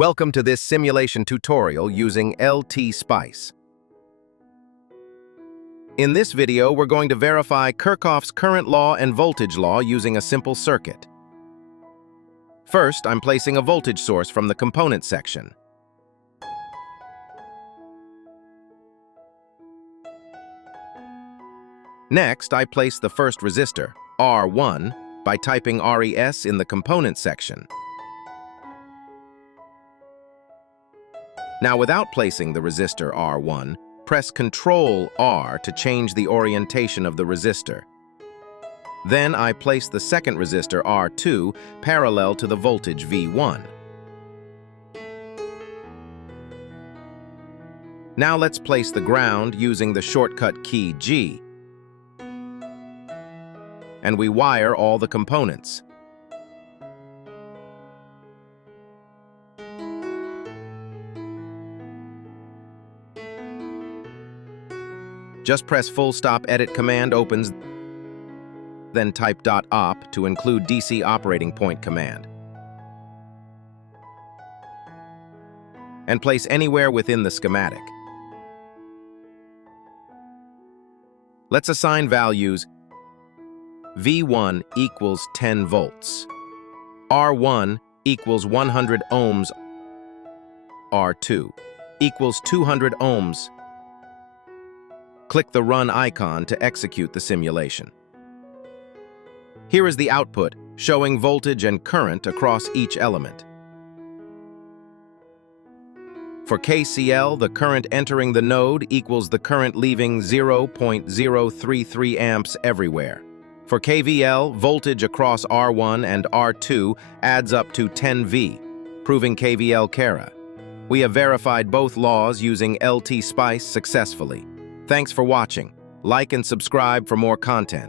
Welcome to this simulation tutorial using LTspice. In this video, we're going to verify Kirchhoff's current law and voltage law using a simple circuit. First, I'm placing a voltage source from the component section. Next, I place the first resistor, R1, by typing RES in the component section. Now, without placing the resistor R1, press Ctrl-R to change the orientation of the resistor. Then I place the second resistor R2 parallel to the voltage V1. Now let's place the ground using the shortcut key G. And we wire all the components. Just press full stop edit command opens, then type .op to include DC operating point command. And place anywhere within the schematic. Let's assign values. V1 equals 10 volts. R1 equals 100 ohms. R2 equals 200 ohms. Click the Run icon to execute the simulation. Here is the output, showing voltage and current across each element. For KCL, the current entering the node equals the current leaving 0.033 amps everywhere. For KVL, voltage across R1 and R2 adds up to 10V, proving KVL KCL. We have verified both laws using LTspice successfully. Thanks for watching. Like and subscribe for more content.